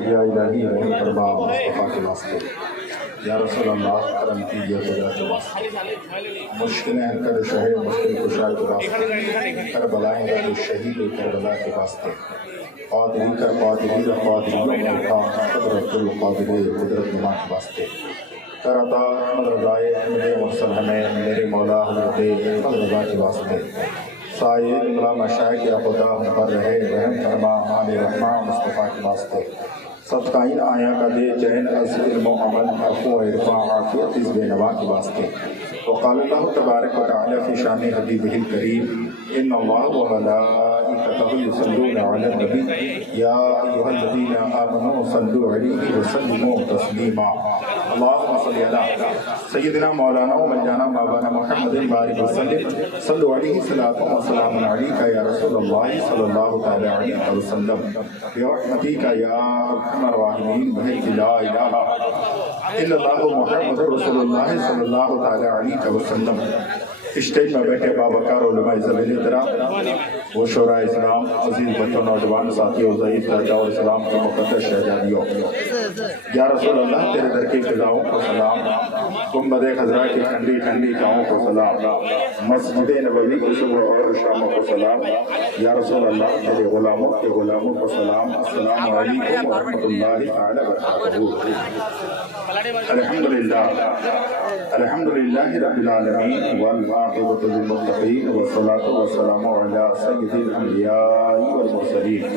یا الہی رحم فرما مصطفیٰ کے واسطے، یا رسول اللہ کرم کیجیے خدا کے واسطے، مشکلیں کر شہر مشکل کشا کے واسطے، کربلائیں در شہید کربلا کے واسطے، قادری کر قادری و قادری ملکا قدرت القادر قدرت نما کے واسطے، کر عطا احمد رضائے احمد مرسل ہمیں میرے مولا حضرت احمد رضا کے واسطے، سائے املا مشائق یا خدا ہم پر رہے رحم فرما آل رحمہ مصطفیٰ کے واسطے، صدقائن آیا کا دے چین از علم و عمل عفو و عرفا عافیت از بے نوا کے واسطے، وقال اللہ تبارک و تعالی فی شان حبیبہ الکریم ان اللہ و ملائکتہ یصلون علی النبی یا ایھا الذین آمنوا صلوا علیہ وسلموا تسلیما، اللہم صلی علی سیدنا مولانا و منجانا مولانا محمد بارک وسلم، صلوا علیہ صلاۃ و سلام علیک یا رسول اللہ صلی اللہ تعالی علیہ وسلم، برحمتک یا ارحم الراحمین بحق لا الہ الا اللہ محمد رسول اللہ صلی اللہ تعالی علیہ وسلم۔ اسٹیج میں بیٹھے بابکار علماء ذویل احترام، وہ شورائے اسلام، عزیز بچوں، نوجوان ساتھیوں، ضعیف درجہ اور اسلام کے مقدس شہزادیوں، یا رسول اللہ تیرے در کی فضاؤں کو سلام، گنبد خضرا کی ٹھنڈی ٹھنڈی چھاؤں کو سلام، مسجد نبوی کی صبح اور شاموں کو سلام، یا رسول اللہ تیرے غلاموں کے غلاموں کو سلام، السلام علیکم ورحمۃ اللہ تعالی وبرکاتہ۔ الحمدللہ رب العالمین والعاقبۃ للمتقین والصلاة والسلام علی سید الانبیاء والمرسلین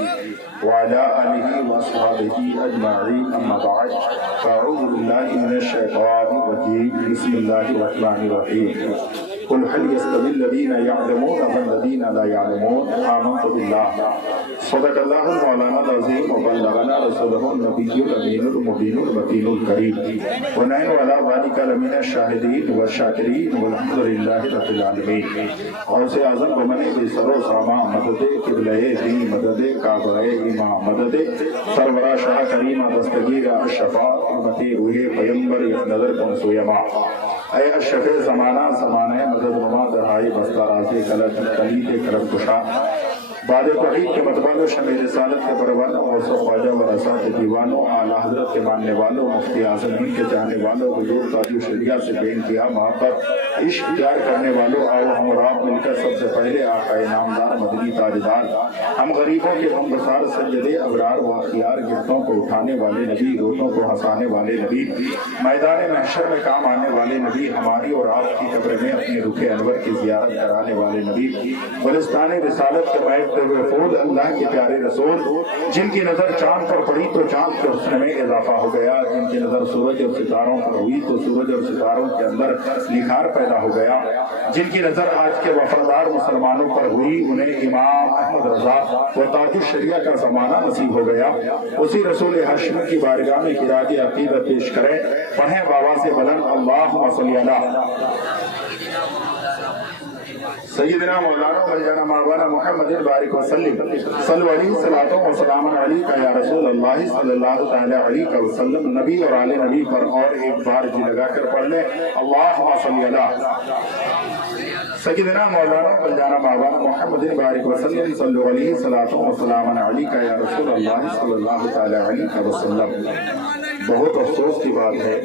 وعلی آلہ واصحابہ اجمعین، اما بعد فاعوذ باللہ من الشیطان الرجیم، بسم اللہ الرحمن الرحیم، قل هل يستوي الذين يعلمون والذين لا يعلمون، آمنت بالله صدق الله مولانا العظيم وبلغنا رسوله النبي الأمين المبين المتين الكريم، ونحن على ذلك لمن الشاهدين والشاكرين والحمد لله رب العالمين۔ غوث اعظم کو منے بھی سر و ساما مدد قبلہ دین مدد کعبہ امام مدد سرورہ شاہ کریم دستگیر الشفاء امتی روح پیمبر یک نظر کن سویما، اے اشرف زمانہ زمانہ مدد نما دہائی بستہ رازی کلت کلید کرم کشا، بعد توحید کے متبادل شمع رسالت کے پروانوں اور سب خواجہ و رسات دیوانوں، اعلیٰ حضرت کے ماننے والوں، مفتی اعظم ہند کے چاہنے والوں، حضور تاج الشریعہ سے بے انتہا محبت عشق پیار کرنے والوں، آؤ ہم اور آپ مل کر سب سے پہلے آقا انعامدار مدنی تاجدار، ہم غریبوں کے غم گسار سیدے ابرار و اخیار، گفتوں کو اٹھانے والے نبی، روتوں کو ہنسانے والے نبی، میدان محشر میں کام آنے والے نبی، ہماری اور آپ کی قبر میں اپنے رخ انور کی زیارت کرانے والے نبی، گلستان رسالت کے بیٹھتے ہوئے فول اللہ کے پیارے رسول، جن کی نظر چاند پر پڑی تو چاند کے حسن میں اضافہ ہو گیا، جن کی نظر سورج اور ستاروں پر ہوئی تو سورج اور ستاروں کے اندر نکھار پیدا ہو گیا، جن کی نظر آج کے وفادار مسلمانوں پر ہوئی، انہیں امام احمد رضا و تاج الشریعہ کا زمانہ نصیب ہو گیا، اسی رسول ہاشمی کی بارگاہ میں قرات عقیدت پیش کریں، پڑھیں بابا سے بلند اللہم صلی علی سیدنا مولانا مولانا مولانا محمد بارک وسلم، صلو علیہ صلاۃ و سلام علیک یا رسول اللہ صلی اللہ تعالی علیہ وسلم، نبی اور آل نبی پر اور ایک بار جی لگا کر پڑھ لیں، اللہم صلی علی سیدنا مولانا مولانا مولانا محمد بارک وسلم، صلو علیہ صلاۃ و سلام علیک یا رسول اللہ صلی اللہ تعالی علیہ وسلم۔ بہت افسوس کی بات ہے،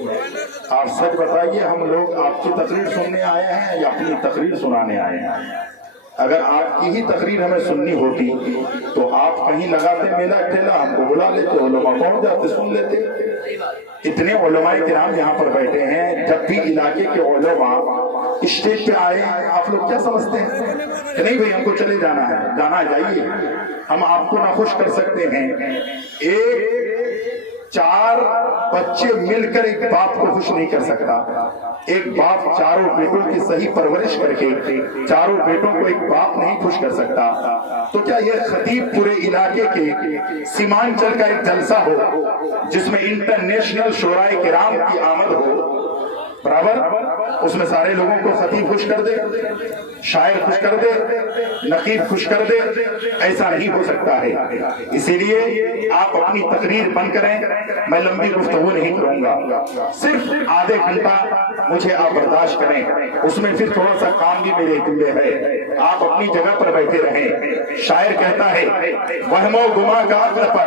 آپ سچ بتائیے، ہم لوگ آپ کی تقریر سننے آئے ہیں یا اپنی تقریر سنانے آئے ہیں؟ اگر آپ کی ہی تقریر ہمیں سننی ہوتی تو آپ کہیں لگاتے میلہ ٹھیلا، ہم کو بلا لیتے، علماء پہنچ جاتے، سن لیتے۔ اتنے علماء کرام یہاں پر بیٹھے ہیں، جب بھی علاقے کے علماء اسٹیج پہ آئے آپ لوگ کیا سمجھتے ہیں کہ نہیں بھئی ہم کو چلے جانا ہے، جانا جائیے، ہم آپ کو نہ خوش کر سکتے ہیں۔ ایک 4 بچے مل کر ایک باپ کو خوش نہیں کر سکتا، ایک باپ 4 بیٹوں کی صحیح پرورش کر کے 4 بیٹوں کو ایک باپ نہیں خوش کر سکتا، تو کیا یہ خطیب پورے علاقے کے سیمانچل کا ایک جلسہ ہو جس میں انٹرنیشنل شورائے کرام کی آمد ہو، برابر اس میں سارے لوگوں کو خطیب خوش کر دے، شاعر خوش کر دے، نقیب خوش کر دے، ایسا نہیں ہو سکتا ہے۔ اسی لیے آپ اپنی تقریر بند کریں، میں لمبی گفتگو نہیں کروں گا، صرف آدھے گھنٹہ مجھے آپ برداشت کریں، اس میں پھر تھوڑا سا کام بھی میرے ذمہ ہے، آپ اپنی جگہ پر بیٹھے رہیں۔ شاعر کہتا ہے وہم و گما کا عقل پر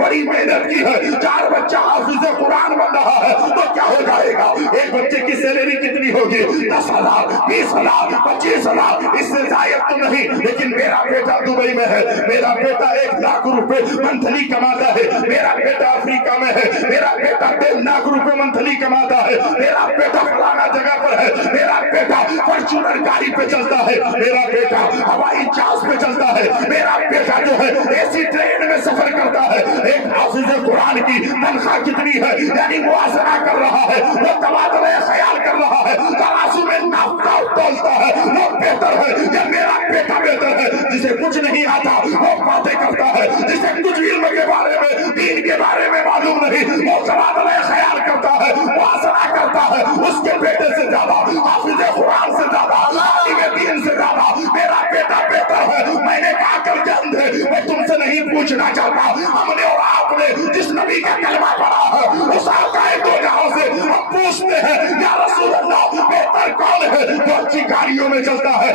بڑی محنت کی ہے، 4 بچہ حافظ قرآن بن رہا ہے تو کیا ہو جائے گا؟ ایک بچے کی سیلری کتنی ہوگی؟ 10,000 20,000 25,000، اس سے زائد تو نہیں۔ لیکن میرا بیٹا دبئی میں ہے، میرا بیٹا 1 لاکھ روپے منتھلی کماتا ہے، میرا بیٹا افریقہ میں ہے، میرا بیٹا 1.5 لاکھ روپے منتھلی کماتا ہے، میرا بیٹا فلانا جگہ پر ہے، میرا بیٹا فارچونر گاڑی پہ چلتا ہے، میرا بیٹا ہوائی جہاز پہ چلتا ہے، میرا بیٹا جو ہے اے سی ٹرین میں سفر کرتا ہے۔ ایک حافظ قرآن کی تنخواہ کتنی ہے؟ یعنی موازنہ کر رہا ہے، وہ تبادلہ خیال کر رہا ہے، ترازو میں ناپتا تولتا ہے، وہ بہتر ہے یا میرا بیٹا بہتر ہے جسے کچھ نہیں آتا وہ باتیں کرتا ہے، جسے کچھ علم کے بارے میں دین کے بارے میں معلوم نہیں وہ تبادلہ خیال کرتا ہے، موازنہ کرتا ہے، اس کے بیٹے سے زیادہ، حافظ قرآن سے زیادہ، عالم دین سے زیادہ میرا بیٹا بہتر ہے۔ میں نے کہا کر کے اندھے میں تم سے نہیں پوچھنا چاہتا، ہم نے اور آپ نے جس نبی کا کلمہ پڑھا ہے اس آقا دو جہاں سے ہم پوچھتے ہیں یا رسول اللہ بہتر کون ہے؟ جو اچھی گاڑیوں میں چلتا ہے،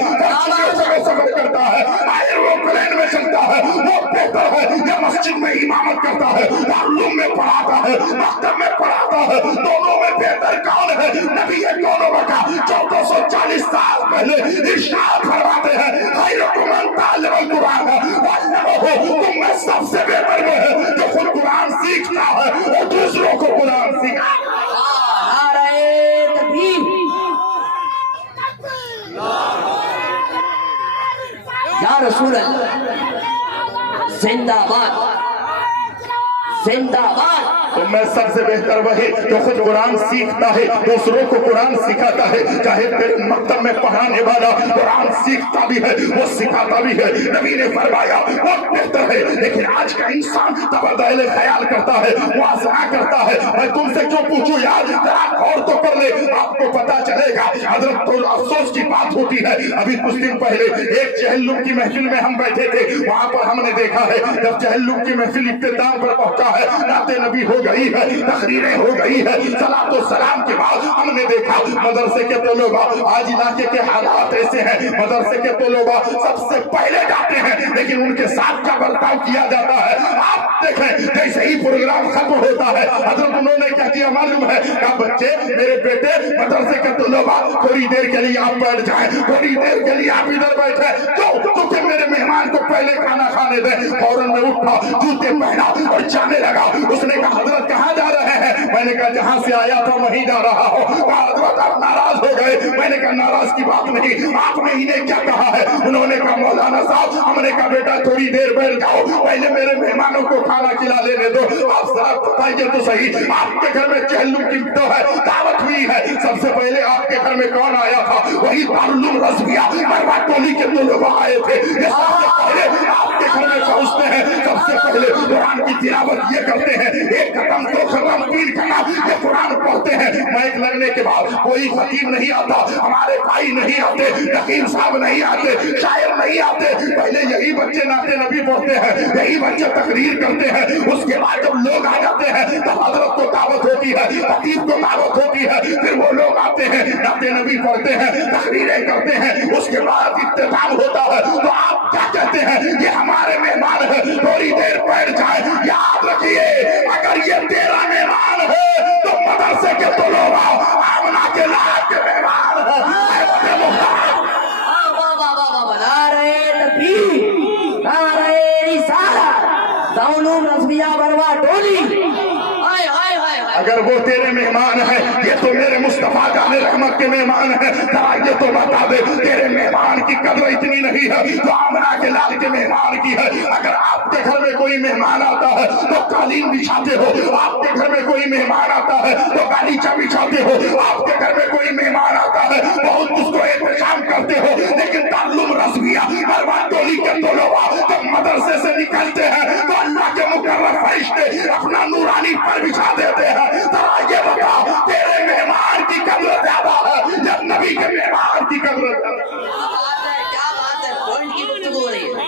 سفر کرتا ہے، ایروپلین میں چلتا ہے، وہ بہتر ہے یا مسجد میں امامت کرتا ہے، دارالعلوم میں پڑھاتا ہے، مکتب میں پڑھاتا ہے؟ دونوں میں بہتر کون ہے؟ نبی دونوں کا 1440 سال پہلے ارشاد فرماتے ہیں خیرکم من تعلم القرآن وعلمہ، تم میں سب سے بہتر وہ ہے جو خود قرآن سیکھتا ہے اور دوسروں کو قرآن سکھاتا ہے۔ نعرہ تکبیر، یا رسول اللہ زندہ باد، زندہ باد۔ تو میں سب سے بہتر وہی جو خود قرآن سیکھتا ہے دوسروں کو قرآن سکھاتا ہے، چاہے تیرے مکتب میں پڑھانے والا قرآن سیکھتا بھی ہے وہ سکھاتا بھی ہے، نبی نے فرمایا وہ بہتر ہے۔ لیکن آج کا انسان تبادلہ خیال کرتا ہے، موازنہ کرتا ہے۔ میں تم سے کیوں پوچھوں یار، ذرا غور تو کر لے، آپ کو پتا چلے گا۔ حضرت تو افسوس کی بات ہوتی ہے، ابھی کچھ دن پہلے ایک چہلم کی محفل میں ہم بیٹھے تھے، وہاں پر ہم نے دیکھا ہے جب چہلم کی محفل اختتام پر پہنچا ہے، نعت نبی ہو گئی ہے، تقریریں ہو گئی ہے، صلاۃ و سلام کے بعد ہم نے دیکھا مدرسے کے طلباء، آج علاقے کے حالات ایسے ہیں مدرسے کے طلباء سب سے پہلے جاتے ہیں، لیکن ان کے ساتھ کیا برتاؤ کیا جاتا ہے آپ دیکھیں۔ جیسے ہی پروگرام ختم ہوتا ہے حضرت انہوں نے کیا کیا معلوم ہے؟ کہا بچے میرے بیٹے مدرسے کے طلباء تھوڑی دیر کے لیے آپ بیٹھ جائیں، تھوڑی دیر کے لیے آپ ادھر بیٹھے، تو کہ میرے مہمان کو پہلے کھانا کھانے دیں۔ فوراً میں اٹھا، جوتے پہنا اور جانے لگا۔ اس نے کہا حضرت کہاں جا رہے ہیں؟ میں نے کہا جہاں سے آیا تھا وہیں جا رہا ہوں۔ کہا حضرت آپ ناراض ہو گئے؟ میں نے کہا ناراض کی بات نہیں، آپ نے انہیں کیا کہا ہے؟ انہوں نے کہا مولانا صاحب، ہم نے کہا بیٹا تھوڑی دیر بیٹھ جاؤ، پہلے میرے مہمانوں کو کھانا کھلا لینے دو۔ آپ ذرا بتائیے تو صحیح، آپ کے گھر میں چہلم کی تو ہے دعوت ہوئی ہے، سب سے پہلے آپ کے گھر میں کون آیا تھا؟ وہی دارالعلوم رضویہ مروا ٹولی کے طلباء آئے تھے۔ یہ سب سے پہلے آپ کے گھر میں پہنچتے ہیں، سب سے پہلے قرآن کی تلاوت یہ کرتے ہیں، ایک ختم دو ختم تین ختم یہ قرآن پڑھتے ہیں۔ مائک لگنے کے بعد کوئی خطیب نہیں آتا، ہمارے بھائی نہیں آتے، نقیب صاحب نہیں آتے، شاعر نہیں آتے، پہلے یہی بچے نعت نبی پڑھتے ہیں، یہی بچے تقریر کرتے ہیں۔ اس کے بعد جب لوگ آ جاتے ہیں تب حضرت کو دعوت ہوتی ہے، خطیب کو دعوت ہوتی ہے، پھر وہ لوگ آتے ہیں نعت نبی پڑھتے ہیں، تقریریں کرتے ہیں، اس کے بعد اختتام ہوتا ہے۔ تو آپ کیا کہتے ہیں؟ یہ ہمارے مہمان ہے، تھوڑی دیر بیٹھ جائے۔ یاد رکھیے اگر یہ تیرا مہمان ہے تو مدرسے کے طلباء آمنہ کے لائق کے مہمان ہے۔ نعرہ تکبیر، نعرہ رسالت، دارالعلوم رضویہ مروا ٹولی۔ اگر وہ تیرے مہمان ہیں، یہ تو میرے مصطفیٰ جان رحمت کے مہمان ہیں، ذرا یہ تو بتا دے تیرے مہمان کی قدر اتنی نہیں ہے جو آمنہ کے لال کے مہمان کی ہے۔ اگر آپ کے گھر میں کوئی مہمان آتا ہے تو قالین بچھاتے ہو، آپ کے گھر میں کوئی مہمان آتا ہے تو غالیچہ بچھاتے ہو، آپ کے گھر میں کوئی مہمان آتا ہے بہت اس کو احترام کرتے ہو۔ لیکن دارالعلوم رضویہ مروا ٹولی کے طلباء جب مدرسے سے نکلتے ہیں تو اللہ کے مقرر فرشتے اپنا نورانی پر بچھا دیتے ہیں۔ ذرا یہ بتا تیرے مہمان کی قدر زیادہ ہے یا نبی کے مہمان کی قدر زیادہ ہے؟ کیا بات ہے، پوائنٹ کی گفتگو ہو رہی ہے۔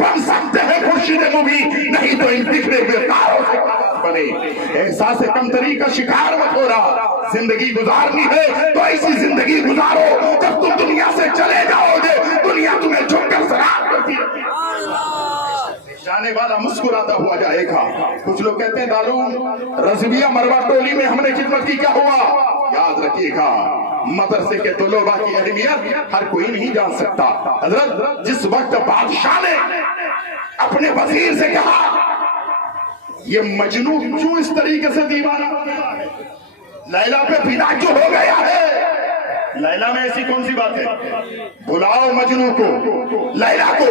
بن سکتے ہیں خورشید مبین، نہیں تو ان بکھرے ہوئے تاروں سے بنے۔ احساس کمتری کا شکار مت ہو رہا، زندگی گزارنی ہے تو ایسی زندگی گزارو جب تم دنیا سے چلے جاؤ گے دنیا تمہیں جھک کر سلام کرتی ہے۔ جانے والا مسکراتا ہوا جائے گا۔ کچھ لوگ کہتے ہیں دارو رضویہ مروا ٹولی میں ہم نے خدمت کی، کیا ہوا؟ یاد رکھیے گا مدرسے کے طلباء کی اہمیت ہر کوئی نہیں جان سکتا۔ حضرت جس وقت بادشاہ نے اپنے وزیر سے کہا یہ مجنو کیوں اس طریقے سے دیوانہ ہو گیا ہے، لیلا پہ فدا کیوں ہو گیا ہے، لیلا میں ایسی کون سی بات ہے، بلاؤ مجنو کو، لیلا کو،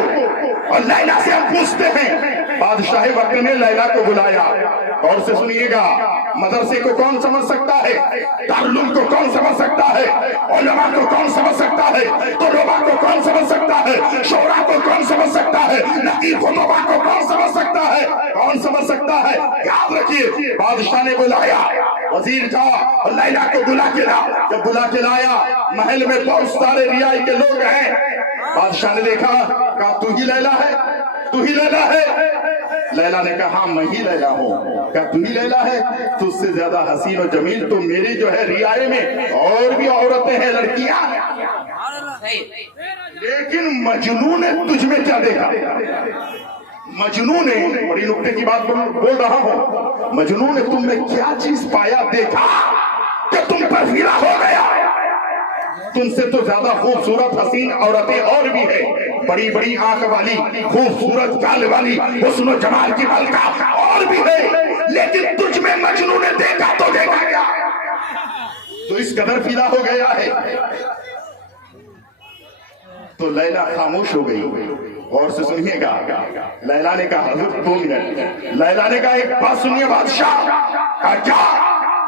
اور لیلا سے ہم پوچھتے ہیں۔ بادشاہ وقت نے لیلا کو بلایا، اور سے سنیے گا مدرسے کو کون سمجھ سکتا ہے، دارالعلوم کو کون سمجھ سکتا ہے، علماء کو کون سمجھ سکتا ہے، طلباء کو کون سمجھ سکتا ہے، شورا کو کون سمجھ سکتا ہے، نقیب خطبہ کو کون سمجھ سکتا ہے، کون سمجھ سکتا ہے؟ یاد رکھیے بادشاہ نے بلایا، وزیر جا اور لیلا کو بلا کے لا۔ جب بلا کے لایا محل میں بہت سارے رعایا کے لوگ ہیں، بادشاہ نے دیکھا کہا تو ہی لیلا ہے، تو ہی لیلا ہے؟ لیلا نے کہا ہاں میں ہی لیلا ہوں۔ کہا تو ہی لیلا ہے؟ تو اس سے زیادہ حسین و جمیل تو میری جو ہے رعایا میں اور بھی عورتیں ہیں، لڑکیاں ہیں، لیکن مجنون نے تجھ میں کیا دیکھا؟ مجنون نے، بڑی نکتے کی بات بول رہا ہوں، مجنون نے تم نے کیا چیز پایا دیکھا کہ تم پر فدا ہو گیا؟ تم سے تو زیادہ خوبصورت حسین عورتیں اور بھی ہیں، بڑی بڑی آنکھ والی، خوبصورت گال والی، حسن و جمال کی ملکہ اور بھی ہے، لیکن تجھ میں مجنون نے دیکھا تو دیکھا کیا؟ تو اس قدر فدا ہو گیا ہے۔ تو لیلا خاموش ہو گئی۔ اور سے سنیے گا لیلا نے کہا حضرت 2 منٹ، لیلا نے کہا ایک بات سنیے بادشاہ، کہا کیا؟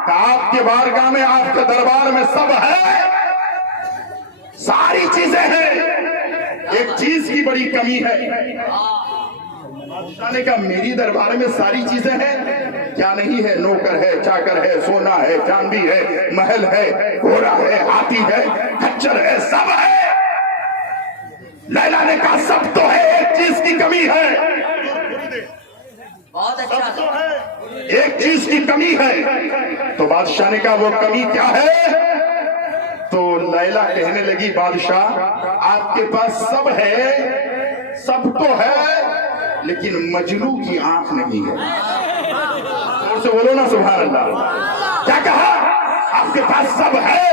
کہا آپ کے بارگاہ میں آپ کے دربار میں سب ہے، ساری چیزیں ہیں، ایک چیز کی بڑی کمی ہے۔ بادشاہ نے کہا میری دربار میں ساری چیزیں ہیں، کیا نہیں ہے؟ نوکر ہے، چاکر ہے، سونا ہے، چاندی ہے، محل ہے، گھوڑا ہے، ہاتھی ہے، کچر ہے، سب ہے۔ لیلا نے کہا سب تو ہے، ایک چیز کی کمی ہے، بہت اچھا، ایک چیز کی کمی ہے۔ تو بادشاہ نے کہا وہ کمی کیا ہے؟ تو لیلا کہنے لگی بادشاہ آپ کے پاس سب ہے، سب تو ہے، لیکن مجنو کی آنکھ نہیں ہے۔ زور سے بولو نا سبحان اللہ۔ کیا کہا؟ آپ کے پاس سب ہے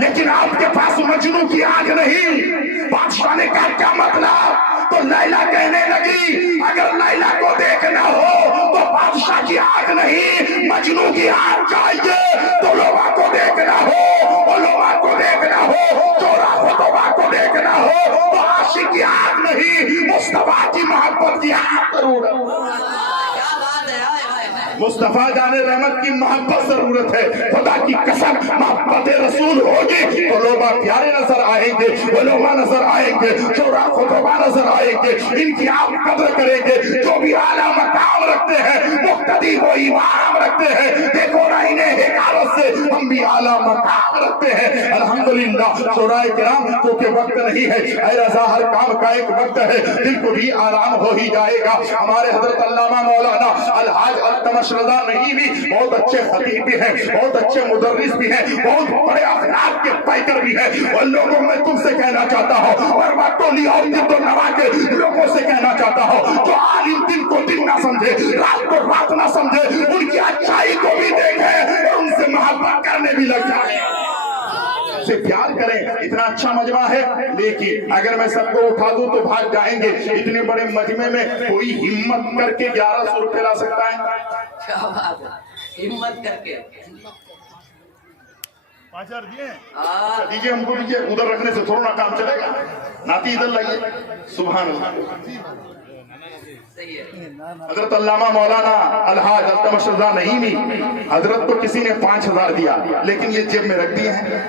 لیکن آپ کے پاس مجنو کی آنکھ نہیں۔ بادشاہ نے کہا کیا مطلب؟ تو لیلا کہنے لگی اگر لیلا کو دیکھنا ہو تو بادشاہ کی آنکھ نہیں مجنو کی آنکھ چاہیے، تو لوگوں کو دیکھنا ہو، علماء کو دیکھنا ہو، چورا خطبہ کو دیکھنا ہو تو عاشق کی آنکھ نہیں مصطفیٰ کی محبت کی آنکھ ضرورت۔ مصطفیٰ جان رحمت کی محبت ضرورت ہے۔ خدا کی قسم محبت رسول ہوگی تو لوگ پیارے نظر آئیں گے، علماء نظر آئیں گے، شورا خطبہ نظر آئیں گے، ان کی آپ قدر کریں گے۔ جو بھی اعلیٰ مقام رکھتے ہیں، مقتدی و امام رکھتے ہیں، دیکھو نا انہیں حکارت سے ہم بھی اعلیٰ مقام رکھتے ہیں الحمدللہ۔ شورائے کرام کیونکہ وقت نہیں ہے، اے رضا ہر کام کا ایک وقت ہے، دل کو بھی آرام ہو ہی جائے گا۔ ہمارے حضرت علامہ مولانا الحاج التمش رضا نہیں بھی بہت اچھے خطیب بھی ہیں، بہت اچھے مدرس بھی ہیں، بہت بڑے اخلاق کے پیکر بھی ہیں، اور لوگوں میں تم سے کہنا چاہتا ہوں اور ٹولی اور جد و نوا کے لوگوں سے کہنا چاہتا ہوں جو عالم دن کو دن نہ سمجھے، رات کو رات نہ سمجھے، ان کی اچھائی کو بھی دیکھے اور ان سے محبت کرنے بھی لگ جائے، سے پیار کریں۔ اتنا اچھا مجمع ہے، لیکن اگر میں سب کو اٹھا دوں تو بھاگ جائیں گے۔ اتنے بڑے مجمع میں کوئی ہمت کر کے 1100 روپے لا سکتا ہے؟ کیا بات ہے، ہمت کر کے 5000 دیے دیجیے، ہم کو دیجیے، ادھر رکھنے سے تھوڑا کام چلے گا، ناتی ادھر لائیے۔ سبحان اللہ۔ حضرت علامہ مولانا الحاج التمش رضا نعیمی حضرت کو کسی نے 5000 دیا، لیکن یہ جیب میں رکھ دیے ہیں۔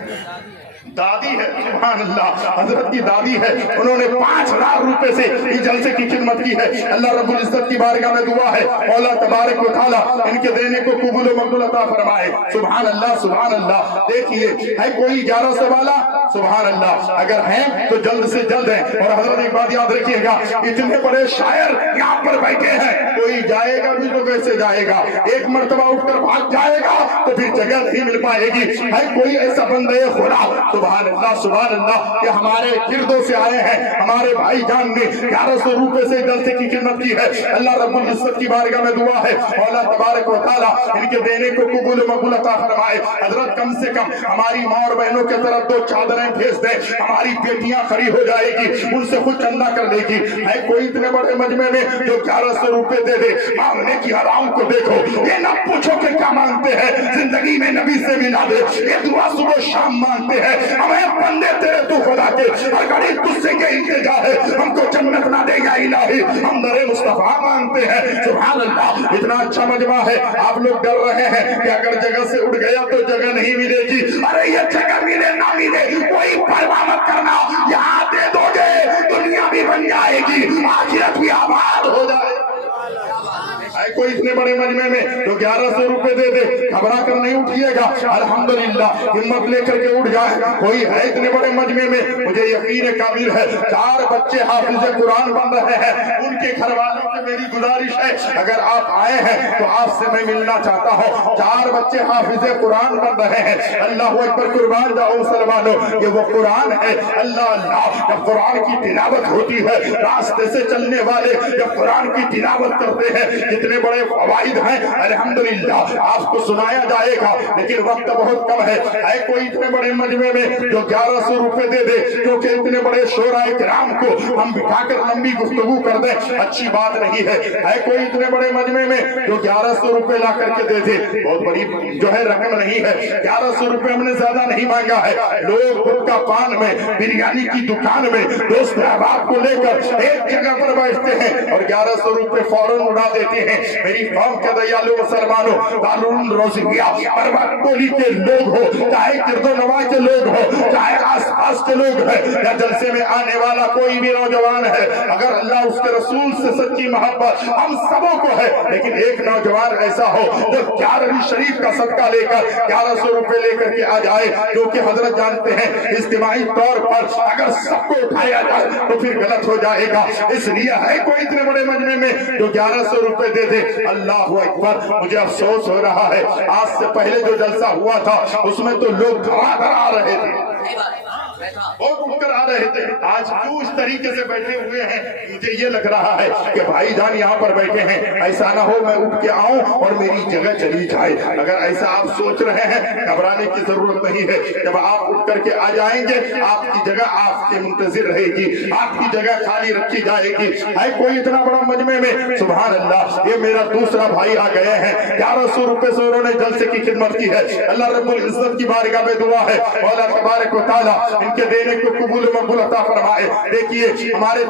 دادی ہے، سبحان اللہ، حضرت کی دادی ہے، انہوں نے 5000 روپے سے اس جلسے کی خدمت کی ہے۔ اللہ رب العزت کی بارگاہ میں دعا ہے مولا تبارک و تعالیٰ ان کے دینے کو قبول و مقبول عطا فرمائے۔ سبحان اللہ سبحان اللہ۔ دیکھیے ہے کوئی 1100 والا، سبحان اللہ، اگر ہیں تو جلد سے جلد ہیں۔ اور حضرت ایک بات یاد رکھیے گا، اتنے بڑے شاعر یہاں پر بیٹھے ہیں، کوئی جائے گا بھی تو کیسے جائے گا؟ ایک مرتبہ اٹھ کر بھاگ جائے گا تو پھر جگہ نہیں مل پائے گی۔ ہے کوئی ایسا بندہ خدا سبحان اللہ سبحان اللہ کہ ہمارے گردوں سے آئے ہیں، ہمارے بھائی جان نے 1100 روپے سے جلسے کی خدمت کی ہے۔ اللہ رب العزت کی بارگاہ میں دعا ہے، مولا تبارک و تعالیٰ ان کے دینے کو قبول و مقبول عطا فرمائے۔ حضرت کم سے کم ہماری ماں اور بہنوں کے طرف 2 چادریں بھیج دیں، ہماری بیٹیاں کھڑی ہو جائے گی، ان سے خود چندہ کر لے گی۔ ہے کوئی اتنے بڑے مجمع میں جو 1100 روپے دے دے؟ مانگنے کی حرام کو دیکھو، یہ نہ پوچھو کہ کیا مانگتے ہیں، زندگی میں نبی سے ملا دے، یہ دعا صبح شام مانگتے ہیں۔ ہمیں بندے تیرے تو خدا کے اگر تجھ سے کہ التجا ہے، ہم کو جنت نہ دے یا الہی، ہم در مصطفیٰ مانگتے ہیں۔ سبحان اللہ، اتنا اچھا مجمع ہے۔ آپ لوگ ڈر رہے ہیں کہ اگر جگہ سے اٹھ گیا تو جگہ نہیں ملے گی۔ ارے یہ جگہ ملے نہ ملے کوئی پرواہ مت کرنا، یہاں دے دو گے دنیا بھی بن جائے گی، آخرت بھی آباد ہو جائے۔ کوئی اتنے بڑے مجمع میں جو 1100 روپے دے دے، گھبرا کر نہیں اٹھیے گا، الحمدللہ ہمت لے کر کے اٹھ جائے۔ کوئی ہے اتنے بڑے مجمع میں، مجھے یقین کامل ہے 4 بچے حافظ قرآن بن رہے ہیں، ان کے گھر والوں سے میری گزارش ہے اگر آپ آئے ہیں تو آپ سے میں ملنا چاہتا ہوں۔ 4 بچے حافظ قرآن بن رہے ہیں، اللہ اکبر، قربان جاؤ مسلمانوں، یہ وہ قرآن ہے۔ اللہ اللہ، جب قرآن کی تلاوت ہوتی ہے، راستے سے چلنے والے جب قرآن کی تلاوت کرتے ہیں، اتنے بڑے فوائد ہیں، الحمدللہ آپ کو سنایا جائے گا، لیکن وقت بہت کم ہے۔ ہے کوئی اتنے بڑے مجمع میں جو 1100 روپے دے دے، کیونکہ اتنے بڑے شعراء کرام کو ہم بٹھا کر لمبی گفتگو کر دیں، اچھی بات نہیں ہے۔ ہے کوئی اتنے بڑے مجمع میں جو 1100 روپے لا کر کے دے دے، بہت بڑی جو ہے رقم نہیں ہے، 1100 روپے ہم نے زیادہ نہیں مانگا ہے۔ لوگ گٹکا پان میں، بریانی کی دکان میں دوست احباب کو لے کر ایک جگہ پر بیٹھتے ہیں اور 1100 روپے فوراً اڑا دیتے ہیں۔ میری قوم کے دیالو مسلمانوں، دارالعلوم روزگیا پربت ٹولی کے لوگ ہو، چاہے گرد و نواح کے لوگ ہو، چاہے آس پاس کے لوگ ہیں، یا جلسے میں آنے والا کوئی بھی نوجوان ہے، اگر اللہ اس کے رسول سے سچی محبت ہم سبوں کو ہے، لیکن ایک نوجوان ایسا ہو جو 11ویں شریف کا صدقہ لے کر 1100 روپے لے کر کے آ جائے، جو کہ حضرت جانتے ہیں اجتماعی طور پر اگر سب کو اٹھایا جائے تو پھر غلط ہو جائے گا۔ اس لیے ہے کوئی اتنے بڑے مجمع میں جو 1100 روپے دے دے، اللہ اکبر، مجھے افسوس ہو رہا ہے آج سے پہلے جو جلسہ ہوا تھا اس میں تو لوگ دھڑا دھڑا آ رہے تھے، بہت اٹھ کر آ رہے تھے۔ آج کیوں اس طریقے سے بیٹھے ہوئے ہیں؟ مجھے یہ لگ رہا ہے کہ بھائی جان یہاں پر بیٹھے ہیں، ایسا نہ ہو میں اٹھ کے آؤں اور میری جگہ چلی جائے۔ اگر ایسا آپ سوچ رہے ہیں، گھبرانے کی ضرورت نہیں ہے، جب آپ اٹھ کر کے آ جائیں گے آپ کی جگہ آپ کے منتظر رہے گی، آپ کی جگہ خالی رکھی جائے گی۔ ہے کوئی اتنا بڑا مجمع میں، سبحان اللہ، یہ میرا دوسرا بھائی آ گئے ہیں، 1100 روپے سے انہوں نے جلسے کی خدمت کی ہے۔ اللہ رب العزت کی بارگاہ میں دعا ہے، مولا تبارک و تعالیٰ ان کے دینے کو قبول و مقبول عطا فرمائے۔ دیکھیے ہمارے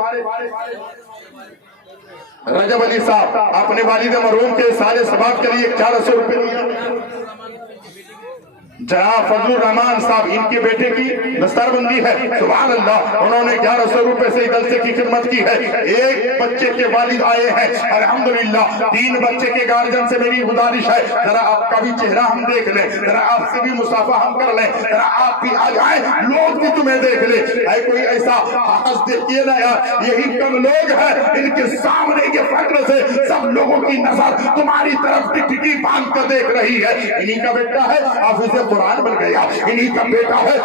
رجب علی صاحب اپنے والد مرحوم کے سارے ثواب کے لیے 400 روپے دیا۔ جناب فضل الرحمان صاحب ان کے بیٹے کی دستار بندی ہے، سبحان اللہ، انہوں نے 1100 روپے سے جلسے کی خدمت کی ہے۔ ایک بچے کے والد آئے ہیں، الحمدللہ 3 بچے کے گارجن سے میری گزارش ہے ذرا آپ کا بھی چہرہ ہم دیکھ لیں، ذرا آپ سے بھی مصافحہ ہم کر لیں، ذرا آپ بھی آ جائیں، لوگ بھی تمہیں دیکھ لیں۔ ہے کوئی ایسا حس دیکھیے نا یار، یہی کم لوگ ہیں ان کے سامنے کے فخر سے سب لوگوں کی نظر تمہاری طرف ٹکٹی باندھ کر دیکھ رہی ہے۔ انہی کا بیٹا ہے حافظ قرآن بن گیا، انہی کا بیٹا ہے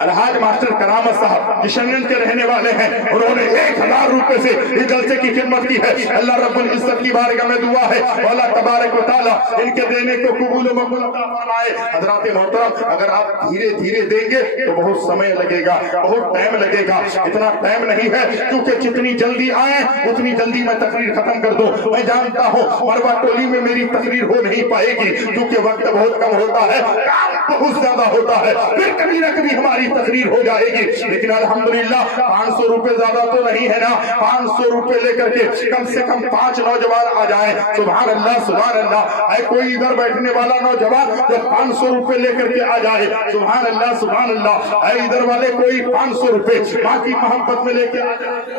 الحاج ماسٹر کرامت صاحب کشن کے رہنے والے ہیں، انہوں نے 1000 روپے سے اس جلسے کی خدمت کی ہے۔ اللہ رب العزت کی بارگاہ میں دعا ہے، مولا تبارک و تعالیٰ ان کے دینے کو قبول و مقبول عطا فرمائے۔ حضرات محترم، اگر آپ دھیرے دھیرے دیں گے تو بہت سمے لگے گا، بہت ٹائم لگے گا، اتنا ٹائم نہیں ہے، کیونکہ جتنی جلدی آئیں اتنی جلدی میں تقریر ختم کر دوں۔ میں جانتا ہوں مروا ٹولی میں میری تقریر ہو نہیں پائے گی کیونکہ وقت بہت کم ہوتا ہے، کام بہت زیادہ ہوتا ہے، پھر کبھی نہ کبھی ہماری تقریر ہو جائے گی، لیکن الحمدللہ 500 روپے زیادہ تو نہیں ہے نا، 500 روپے لے کر کے کم سے کم 5 نوجوان آ جائیں، سبحان اللہ سبحان اللہ۔ ہے کوئی ادھر بیٹھنے والا نوجوان جو 500 روپے لے کر کے آ جائے، سبحان اللہ سبحان اللہ۔ ہے ادھر والے کوئی 500 روپے ماں کی محبت میں لے کے آ جائے،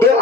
2